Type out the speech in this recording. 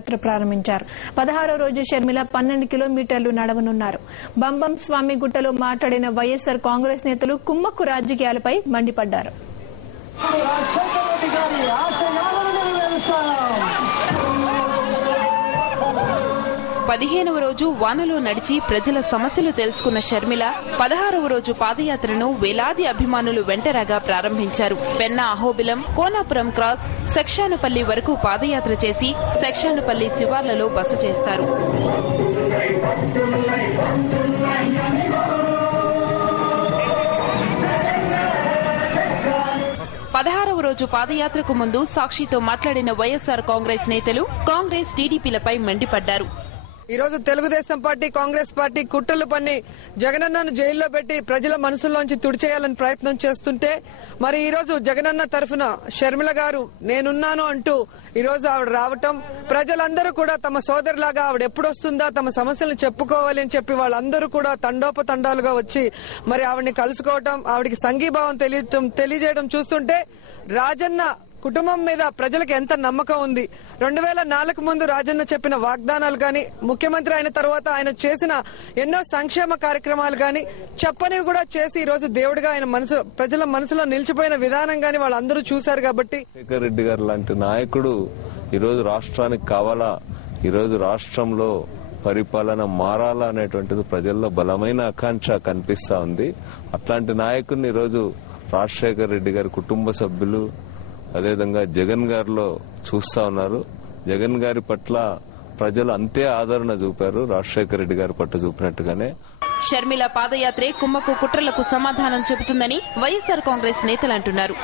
యాత్ర ప్రారంభించారు. 16వ రోజు షర్మిల 12 కిలోమీటర్లు నడవనున్నారు. బంబం స్వామి గుట్టలో మాట్లాడిన వైఎస్ఆర్ కాంగ్రెస్ నేతలు కుమ్మక్కు రాజకీయాలపై మండిపడ్డారు. 15వ రోజు వానలో నడిచి ప్రజల సమస్యలు తెలుసుకున్న షర్మిల 16వ రోజు పాదయాత్రను వేలాది అభిమానులు వెంటరాగా ప్రారంభించారు. పెన్నా అహోబిలం, కోనాపురం క్రాస్, సెక్షానుపల్లి వరకు పాదయాత్ర చేసి సెక్షానుపల్లి శివార్లలో బస చేస్తారు. 16వ రోజు పాదయాత్రకు ముందు సాక్షితో మాట్లాడిన వైఎస్ఆర్ కాంగ్రెస్ నేతలు కాంగ్రెస్, టీడీపీలపై మండిపడ్డారు. ఈ రోజు తెలుగుదేశం పార్టీ, కాంగ్రెస్ పార్టీ కుట్రలు పన్ని జగనన్నను జైల్లో పెట్టి ప్రజల మనసుల్లోంచి తుడిచేయాలని ప్రయత్నం చేస్తుంటే, మరి ఈ రోజు జగనన్న తరఫున షర్మిల గారు నేనున్నాను అంటూ ఈ రోజు ఆవిడ రావటం, ప్రజలందరూ కూడా తమ సోదరులాగా ఆవిడ ఎప్పుడొస్తుందా తమ సమస్యలను చెప్పుకోవాలి అని చెప్పి వాళ్ళందరూ కూడా తండోపతండాలుగా వచ్చి మరి ఆవిడని కలుసుకోవటం, ఆవిడికి సంఘీభావం తెలియజేయడం చూస్తుంటే రాజన్న కుటుంబం మీద ప్రజలకు ఎంత నమ్మకం ఉంది. 2004 ముందు రాజన్న చెప్పిన వాగ్దానాలు గాని, ముఖ్యమంత్రి అయిన తర్వాత ఆయన చేసిన ఎన్నో సంక్షేమ కార్యక్రమాలు గాని చెప్పనివి కూడా చేసి ఈ రోజు దేవుడిగా ఆయన ప్రజల మనసులో నిలిచిపోయిన విధానం గాని వాళ్ళందరూ చూశారు. కాబట్టి రాజశేఖర రెడ్డి గారు లాంటి నాయకుడు ఈ రోజు రాష్ట్రానికి కావాలా, ఈ రోజు రాష్ట్రంలో పరిపాలన మారాలా అనేటువంటిది ప్రజల్లో బలమైన ఆకాంక్ష కనిపిస్తా ఉంది. అట్లాంటి నాయకుడిని ఈ రోజు రాజశేఖర రెడ్డి గారి కుటుంబ సభ్యులు అదేవిధంగా జగన్ గారిలో చూస్తా ఉన్నారు. జగన్ గారి పట్ల ప్రజలు అంతే ఆదరణ చూపారు, రాజశేఖర రెడ్డి గారి పట్ల చూపినట్టుగానే. షర్మిల పాదయాత్రే కుమ్మక్కు కుట్రలకు సమాధానం చెబుతుందని వైఎస్ఆర్ కాంగ్రెస్ నేతలు అంటున్నారు.